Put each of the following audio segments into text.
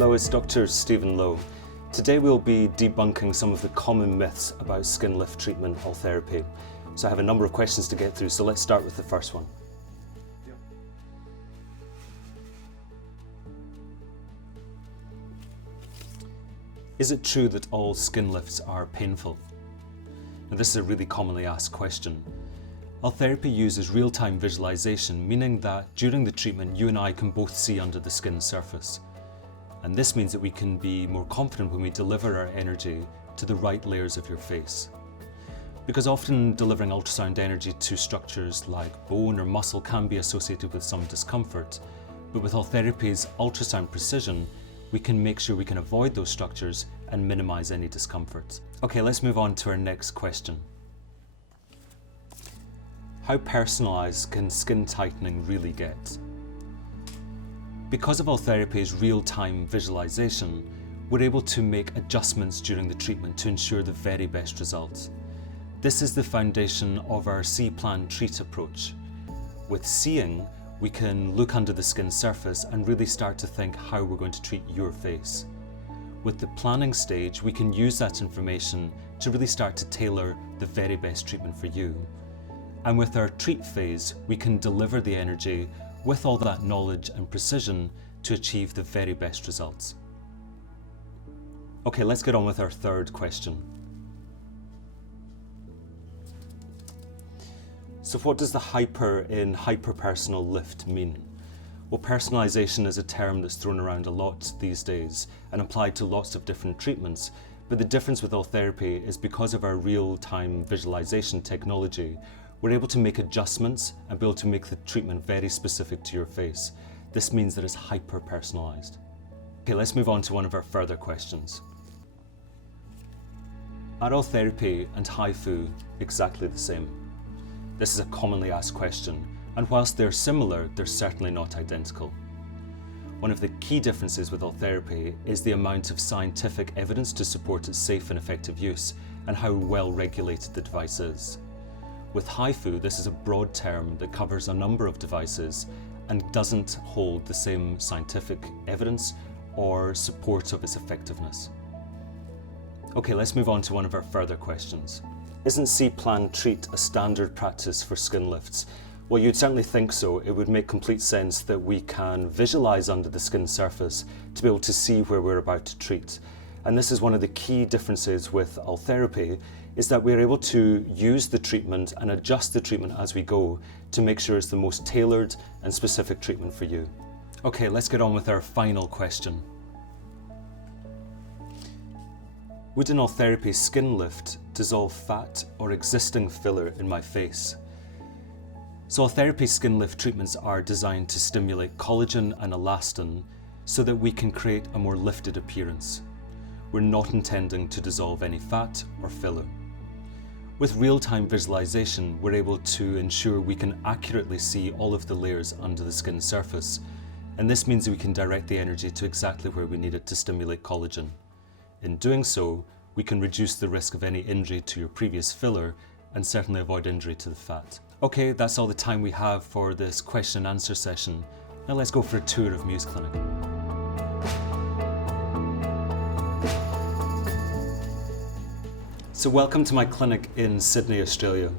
Hello, it's Dr. Lowe. Today we'll be debunking some of the common myths about skin lift treatment Ultherapy. So I have a number of questions to get through, so let's start with the first one. Is it true that all skin lifts are painful? Now, this is a really commonly asked question. Ultherapy uses real-time visualization, meaning that during the treatment you and I can both see under the skin surface. And this means that we can be more confident when we deliver our energy to the right layers of your face. Because often delivering ultrasound energy to structures like bone or muscle can be associated with some discomfort, but with Ultherapy's ultrasound precision, we can make sure we can avoid those structures and minimize any discomfort. Okay, let's move on to our next question. How personalized can skin tightening really get? Because of Ultherapy's real-time visualization, we're able to make adjustments during the treatment to ensure the very best results. This is the foundation of our See, Plan, Treat approach. With seeing, we can look under the skin surface and really start to think how we're going to treat your face. With the planning stage, we can use that information to really start to tailor the very best treatment for you. And with our treat phase, we can deliver the energy with all that knowledge and precision to achieve the very best results. Okay, let's get on with our third question. So what does the hyper in hyper-personal lift mean? Well, personalization is a term that's thrown around a lot these days and applied to lots of different treatments, but the difference with Ultherapy is because of our real-time visualization technology, we're able to make adjustments and be able to make the treatment very specific to your face. This means that it's hyper-personalized. Okay, let's move on to one of our further questions. Are Ultherapy and HIFU exactly the same? This is a commonly asked question, and whilst they're similar, they're certainly not identical. One of the key differences with Ultherapy is the amount of scientific evidence to support its safe and effective use and how well regulated the device is. With HIFU, this is a broad term that covers a number of devices and doesn't hold the same scientific evidence or support of its effectiveness. Okay, let's move on to one of our further questions. Isn't See, Plan, Treat a standard practice for skin lifts? Well, you'd certainly think so. It would make complete sense that we can visualize under the skin surface to be able to see where we're about to treat. And this is one of the key differences with Ultherapy, is that we're able to use the treatment and adjust the treatment as we go to make sure it's the most tailored and specific treatment for you. Okay, let's get on with our final question. Would an Ultherapy skin lift dissolve fat or existing filler in my face? So Ultherapy skin lift treatments are designed to stimulate collagen and elastin so that we can create a more lifted appearance. We're not intending to dissolve any fat or filler. With real-time visualization, we're able to ensure we can accurately see all of the layers under the skin surface, and this means we can direct the energy to exactly where we need it to stimulate collagen. In doing so, we can reduce the risk of any injury to your previous filler and certainly avoid injury to the fat. Okay, that's all the time we have for this question and answer session. Now let's go for a tour of MUSE Clinic. So welcome to my clinic in Sydney, Australia.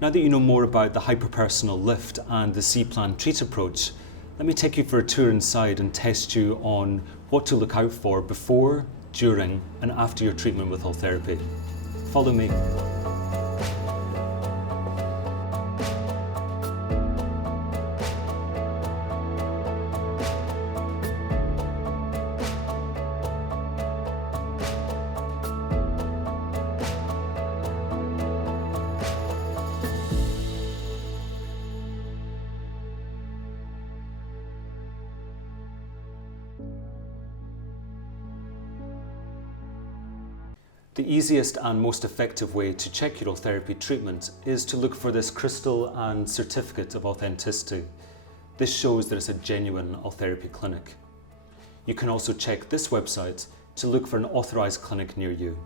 Now that you know more about the hyperpersonal lift and the See, Plan, Treat approach, let me take you for a tour inside and test you on what to look out for before, during and after your treatment with Ultherapy. Follow me. The easiest and most effective way to check your Ultherapy treatment is to look for this crystal and certificate of authenticity. This shows that it's a genuine Ultherapy clinic. You can also check this website to look for an authorised clinic near you.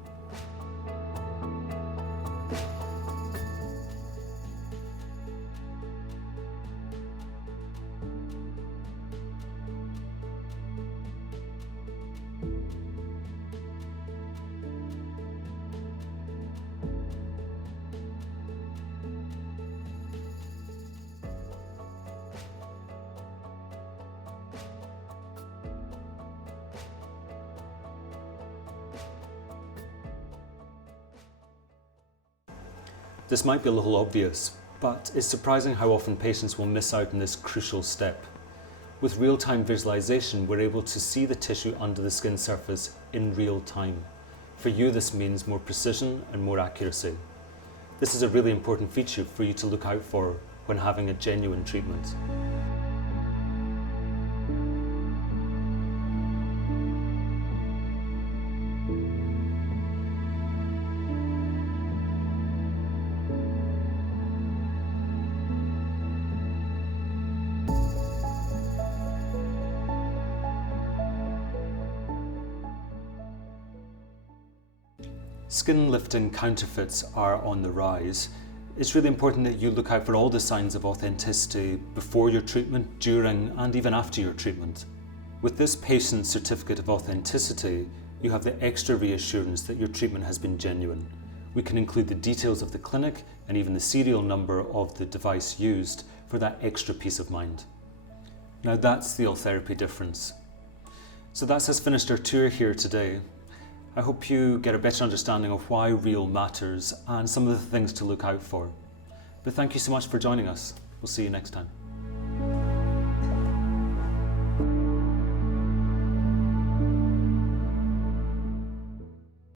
This might be a little obvious, but it's surprising how often patients will miss out on this crucial step. With real-time visualization, we're able to see the tissue under the skin surface in real time. For you, this means more precision and more accuracy. This is a really important feature for you to look out for when having a genuine treatment. Skin lifting counterfeits are on the rise. It's really important that you look out for all the signs of authenticity before your treatment, during, and even after your treatment. With this patient certificate of authenticity, you have the extra reassurance that your treatment has been genuine. We can include the details of the clinic and even the serial number of the device used for that extra peace of mind. Now that's the Ultherapy difference. So that's us finished our tour here today. I hope you get a better understanding of why real matters and some of the things to look out for. But thank you so much for joining us. We'll see you next time.